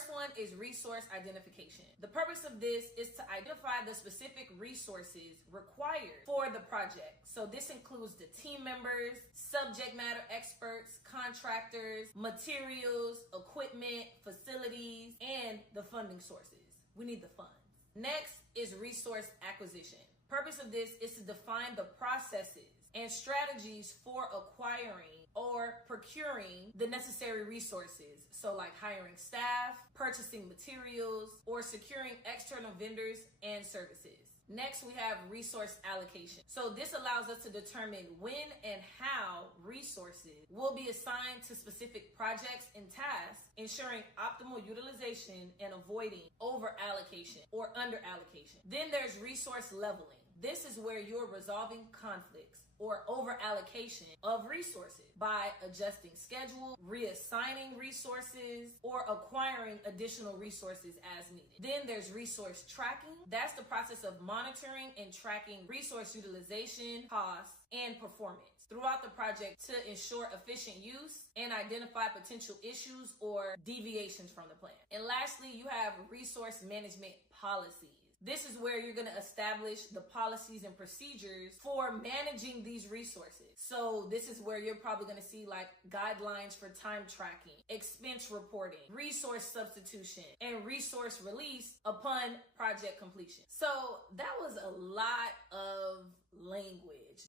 first one is resource identification. The purpose of this is to identify the specific resources required for the project. So this includes the team members, subject matter experts, contractors, materials, equipment, facilities, and the funding sources. We need the funds. Next is resource acquisition. Purpose of this is to define the processes and strategies for acquiring or procuring the necessary resources. So like hiring staff, purchasing materials, or securing external vendors and services. Next, we have resource allocation. So this allows us to determine when and how resources will be assigned to specific projects and tasks, ensuring optimal utilization and avoiding over allocation or under allocation. Then there's resource leveling. This is where you're resolving conflicts or over allocation of resources by adjusting schedule, reassigning resources, or acquiring additional resources as needed. Then there's resource tracking. That's the process of monitoring and tracking resource utilization, costs, and performance throughout the project to ensure efficient use and identify potential issues or deviations from the plan. And lastly, you have resource management policies. This is where you're going to establish the policies and procedures for managing these resources. So this is where you're probably going to see like guidelines for time tracking, expense reporting, resource substitution, and resource release upon project completion. So that was a lot of language.